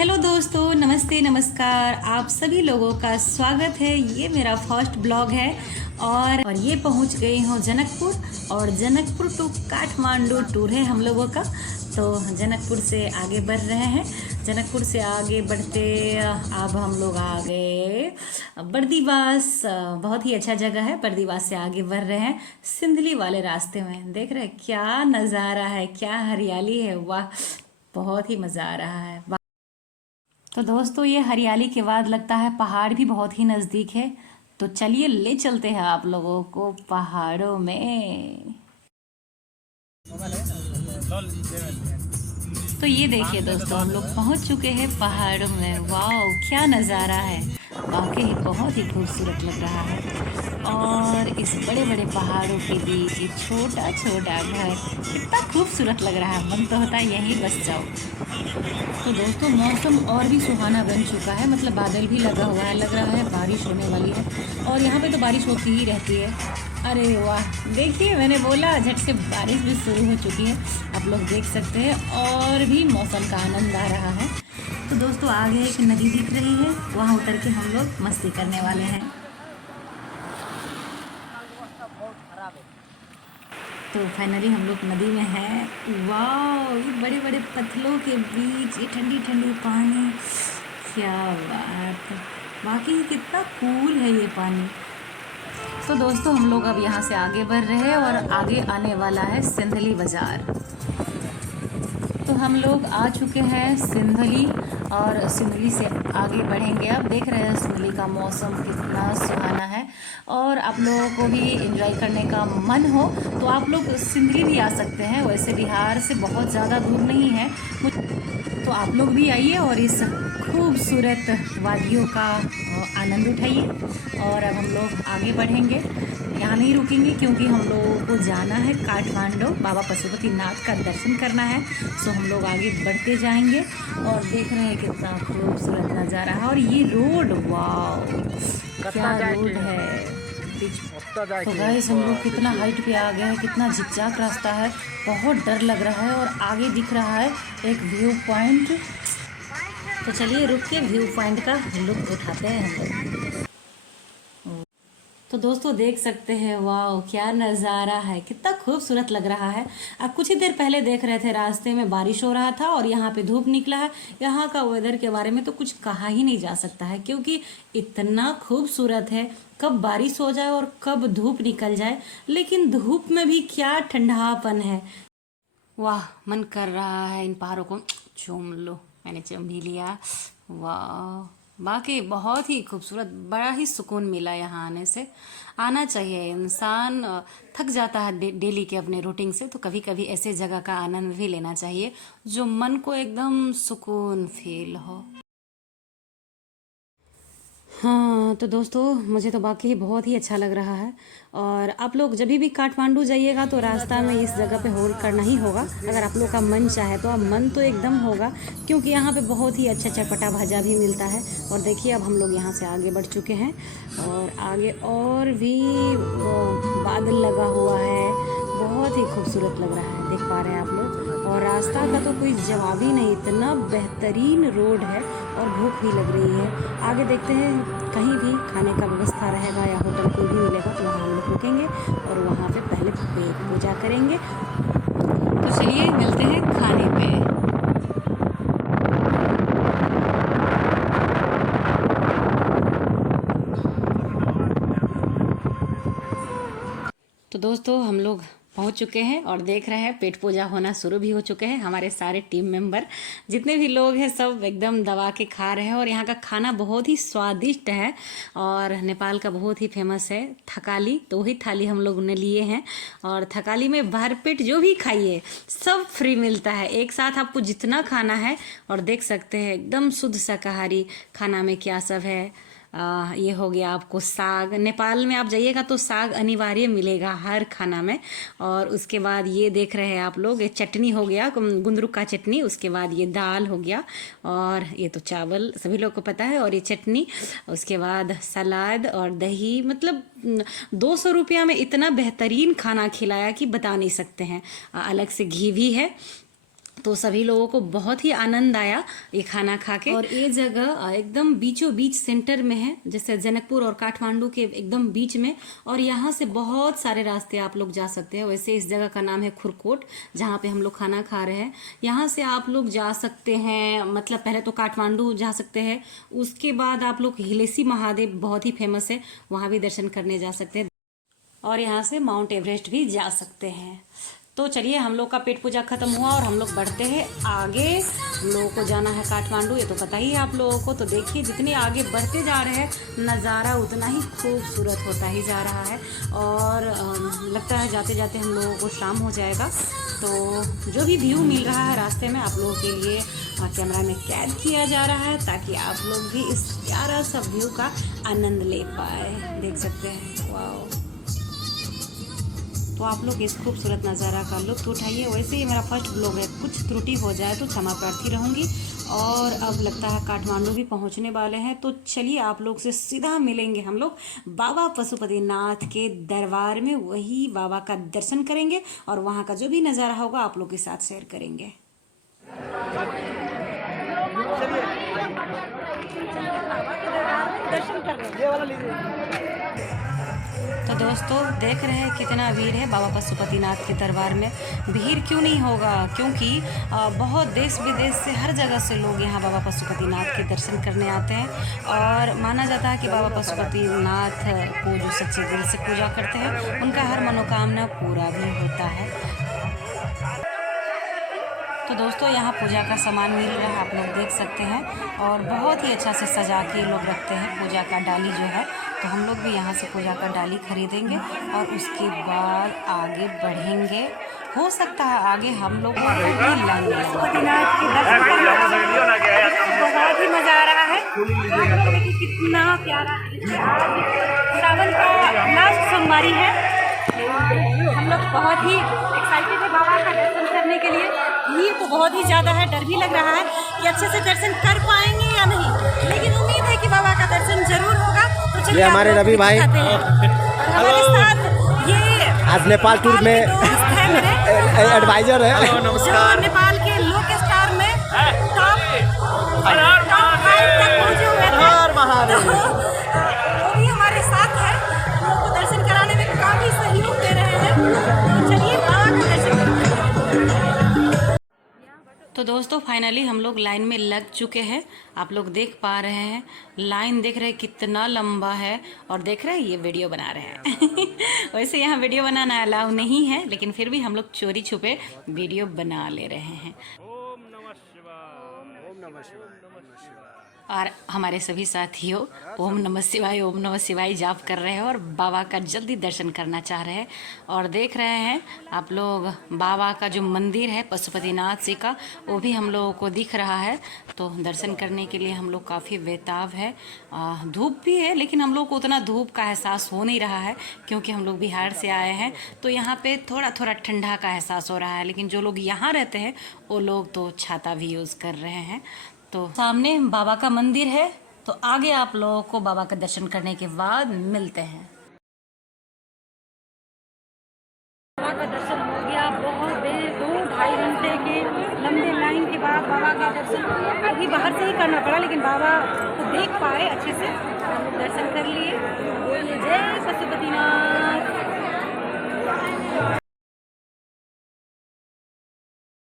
Hello दोस्तों, नमस्ते नमस्कार। आप सभी लोगों का स्वागत है। ये मेरा फर्स्ट ब्लॉग है और ये पहुंच गई हूँ जनकपुर। और जनकपुर टू काठमांडू टूर है हम लोगों का। तो जनकपुर से आगे बढ़ रहे हैं। जनकपुर से आगे बढ़ते अब हम लोग आ गए बर्दीवास। बहुत ही अच्छा जगह है। बर्दीवास से आगे बढ़ रहे हैं सिंदली वाले रास्ते में। देख रहे हैं क्या नज़ारा है, क्या हरियाली है। वाह, बहुत ही मज़ा आ रहा है। तो दोस्तों, ये हरियाली के बाद लगता है पहाड़ भी बहुत ही नज़दीक है। तो चलिए ले चलते हैं आप लोगों को पहाड़ों में। तो ये देखिए दोस्तों, हम लोग पहुंच चुके हैं पहाड़ों में। वाह, क्या नज़ारा है। वाकई बहुत ही खूबसूरत लग रहा है। और इस बड़े बड़े पहाड़ों के बीच ये छोटा छोटा घर कितना खूबसूरत लग रहा है। मन तो होता है यहीं बस जाओ। तो दोस्तों, मौसम और भी सुहाना बन चुका है। मतलब बादल भी लगा हुआ है, लग रहा है बारिश होने वाली है। और यहाँ पे तो बारिश होती ही रहती है। अरे वाह, देखिए मैंने बोला झट से बारिश भी शुरू हो चुकी है। आप लोग देख सकते हैं और भी मौसम का आनंद आ रहा है। तो दोस्तों, आगे एक नदी दिख रही है, वहाँ उतर के हम लोग मस्ती करने वाले हैं। तो फाइनली हम लोग नदी में हैं। वाह, ये बड़े बड़े पत्थरों के बीच ये ठंडी ठंडी पानी, क्या बात है। वाकई कितना कूल है ये पानी। तो दोस्तों, हम लोग अब यहाँ से आगे बढ़ रहे हैं और आगे आने वाला है सिंधली बाज़ार। तो हम लोग आ चुके हैं सिंधली और सिंधली से आगे बढ़ेंगे। अब देख रहे हैं सिंधली का मौसम कितना सुहाना है। और आप लोगों को भी एंजॉय करने का मन हो तो आप लोग सिंधली भी आ सकते हैं। वैसे बिहार से बहुत ज़्यादा दूर नहीं है। तो आप लोग भी आइए और इस खूबसूरत वादियों का आनंद उठाइए। और अब हम लोग आगे बढ़ेंगे। यहाँ नहीं रुकेंगे क्योंकि हम लोगों को जाना है काठमांडू, बाबा पशुपतिनाथ का दर्शन करना है। सो हम लोग आगे बढ़ते जाएंगे और देख रहे हैं कितना खूबसूरत नज़ारा है। और ये रोड, वाह क्या रोड है। तो गाइस, हम लोग कितना हाइट पे आ गए हैं, कितना झिकझाक रास्ता है, बहुत डर लग रहा है। और आगे दिख रहा है एक व्यू पॉइंट। तो चलिए रुक के व्यू पॉइंट का लुत्फ उठाते हैं हम लोग। तो दोस्तों, देख सकते हैं, वाह क्या नज़ारा है, कितना खूबसूरत लग रहा है। अब कुछ ही देर पहले देख रहे थे रास्ते में बारिश हो रहा था और यहाँ पे धूप निकला है। यहाँ का वेदर के बारे में तो कुछ कहा ही नहीं जा सकता है क्योंकि इतना खूबसूरत है। कब बारिश हो जाए और कब धूप निकल जाए, लेकिन धूप में भी क्या ठंडापन है। वाह, मन कर रहा है इन पहाड़ों को चूम लो। मैंने चूम भी लिया। वाह, बाकी बहुत ही खूबसूरत, बड़ा ही सुकून मिला यहाँ आने से। आना चाहिए। इंसान थक जाता है डेली के अपने रूटीन से, तो कभी कभी ऐसे जगह का आनंद भी लेना चाहिए जो मन को एकदम सुकून फील हो। हाँ तो दोस्तों, मुझे तो बाकी बहुत ही अच्छा लग रहा है। और आप लोग जब भी काठमांडू जाइएगा तो रास्ता में इस जगह पे होल्ड करना ही होगा। अगर आप लोग का मन चाहे तो अब मन तो एकदम होगा क्योंकि यहाँ पे बहुत ही अच्छा चटपटा भाजा भी मिलता है। और देखिए, अब हम लोग यहाँ से आगे बढ़ चुके हैं और आगे और भी बादल लगा हुआ है। बहुत ही खूबसूरत लग रहा है, देख पा रहे हैं आप लोग। और रास्ता का तो कोई जवाब ही नहीं, इतना बेहतरीन रोड है। और भूख भी लग रही है। आगे देखते हैं कहीं भी खाने का व्यवस्था रहेगा या होटल कोई भी मिलेगा तो वहाँ हम लोग रुकेंगे और वहाँ पे पहले पेट पूजा करेंगे। तो चलिए मिलते हैं खाने पे। तो दोस्तों, हम लोग पहुंच चुके हैं और देख रहे हैं पेट पूजा होना शुरू भी हो चुके हैं। हमारे सारे टीम मेंबर जितने भी लोग हैं सब एकदम दबा के खा रहे हैं। और यहाँ का खाना बहुत ही स्वादिष्ट है और नेपाल का बहुत ही फेमस है थकाली। तो वही थाली हम लोग ने लिए हैं। और थकाली में भरपेट जो भी खाइए सब फ्री मिलता है, एक साथ आपको जितना खाना है। और देख सकते हैं एकदम शुद्ध शाकाहारी खाना में क्या सब है। ये हो गया आपको साग। नेपाल में आप जाइएगा तो साग अनिवार्य मिलेगा हर खाना में। और उसके बाद ये देख रहे हैं आप लोग, ये चटनी हो गया गुंदरुक का चटनी। उसके बाद ये दाल हो गया और ये तो चावल सभी लोग को पता है। और ये चटनी, उसके बाद सलाद और दही। मतलब 200 रुपया में इतना बेहतरीन खाना खिलाया कि बता नहीं सकते हैं। अलग से घी भी है। तो सभी लोगों को बहुत ही आनंद आया ये खाना खा के। और ये जगह एकदम बीचों बीच सेंटर में है, जैसे जनकपुर और काठमांडू के एकदम बीच में। और यहाँ से बहुत सारे रास्ते आप लोग जा सकते हैं। वैसे इस जगह का नाम है खुरकोट, जहाँ पे हम लोग खाना खा रहे हैं। यहाँ से आप लोग जा सकते हैं, मतलब पहले तो काठमांडू जा सकते हैं, उसके बाद आप लोग हिलेसी महादेव बहुत ही फेमस है, वहाँ भी दर्शन करने जा सकते हैं। और यहाँ से माउंट एवरेस्ट भी जा सकते हैं। तो चलिए, हम लोग का पेट पूजा खत्म हुआ और हम लोग बढ़ते हैं आगे। हम लोगों को जाना है काठमांडू, ये तो पता ही है आप लोगों को। तो देखिए, जितने आगे बढ़ते जा रहे हैं नज़ारा उतना ही खूबसूरत होता ही जा रहा है। और लगता है जाते जाते हम लोगों को शाम हो जाएगा। तो जो भी व्यू मिल रहा है रास्ते में आप लोगों के लिए कैमरा में कैद किया जा रहा है, ताकि आप लोग भी इस प्यारा सा व्यू का आनंद ले पाए। देख सकते हैं, वाह। तो आप लोग इस खूबसूरत नज़ारा का लुत्फ़ उठाइए। वैसे ही मेरा फर्स्ट ब्लॉग है, कुछ त्रुटि हो जाए तो क्षमा प्रार्थी रहूँगी। और अब लगता है काठमांडू भी पहुँचने वाले हैं। तो चलिए, आप लोग से सीधा मिलेंगे हम लोग बाबा पशुपतिनाथ के दरबार में। वही बाबा का दर्शन करेंगे और वहाँ का जो भी नज़ारा होगा आप लोग के साथ शेयर करेंगे। दर्शन कर तो दोस्तों, देख रहे हैं कितना भीड़ है बाबा पशुपतिनाथ के दरबार में। भीड़ क्यों नहीं होगा, क्योंकि बहुत देश विदेश से, हर जगह से लोग यहाँ बाबा पशुपतिनाथ के दर्शन करने आते हैं। और माना जाता है कि बाबा पशुपतिनाथ को जो सच्चे दिल से पूजा करते हैं उनका हर मनोकामना पूरा भी होता है। तो दोस्तों, यहाँ पूजा का सामान मिल रहा है, आप लोग देख सकते हैं। और बहुत ही अच्छा से सजा के लोग रखते हैं पूजा का डाली जो है। तो हम लोग भी यहाँ से पूजा का डाली खरीदेंगे और उसके बाद आगे बढ़ेंगे। हो सकता है आगे हम लोग पशुपतिनाथ के दर्शन बहुत ही मज़ा आ रहा है। देखिए कितना प्यारा। सावन का लास्ट सोमवारी है। हम लोग बहुत ही एक्साइटेड है बाबा का दर्शन करने के लिए। भीड़ तो बहुत ही ज़्यादा है, डर भी लग रहा है कि अच्छे से दर्शन कर पाएंगे या नहीं, लेकिन उम्मीद है कि बाबा का दर्शन जरूर होगा। तो चलिए, हमारे रवि भाई हमारे साथ ये आज नेपाल टूर में एडवाइजर है। नमस्कार। नेपाल के लोक स्टार में टॉप 5 तक पहुंचे हुए थे। वो भी हमारे साथ है, हम लोग को दर्शन कराने में काफ़ी सहयोग दे रहे हैं। तो चलिए, बाबा का दर्शन करते हैं। तो दोस्तों, फाइनली हम लोग लाइन में लग चुके हैं। आप लोग देख पा रहे हैं, लाइन देख रहे हैं कितना लंबा है। और देख रहे हैं ये वीडियो बना रहे हैं वैसे यहाँ वीडियो बनाना अलाउ नहीं है, लेकिन फिर भी हम लोग चोरी छुपे वीडियो बना ले रहे हैं। ओम नमः शिवाय, ओम नमः शिवाय। और हमारे सभी साथियों ओम नमः शिवाय जाप कर रहे हैं और बाबा का जल्दी दर्शन करना चाह रहे हैं। और देख रहे हैं आप लोग, बाबा का जो मंदिर है पशुपतिनाथ जी का, वो भी हम लोगों को दिख रहा है। तो दर्शन करने के लिए हम लोग काफ़ी बेताब है। धूप भी है, लेकिन हम लोग को उतना धूप का एहसास हो नहीं रहा है, क्योंकि हम लोग बिहार से आए हैं। तो यहाँ पे थोड़ा थोड़ा ठंडा का एहसास हो रहा है। लेकिन जो लोग यहाँ रहते हैं वो लोग तो छाता भी यूज़ कर रहे हैं। तो सामने बाबा का मंदिर है, तो आगे आप लोगों को बाबा का दर्शन करने के बाद मिलते हैं। बाबा का दर्शन हो गया, बहुत देर 2-2.5 घंटे के लंबे लाइन के बाद बाबा का दर्शन अभी बाहर से ही करना पड़ा, लेकिन बाबा को देख पाए अच्छे से, हम लोग दर्शन कर लिए। जय पशुपतिनाथ।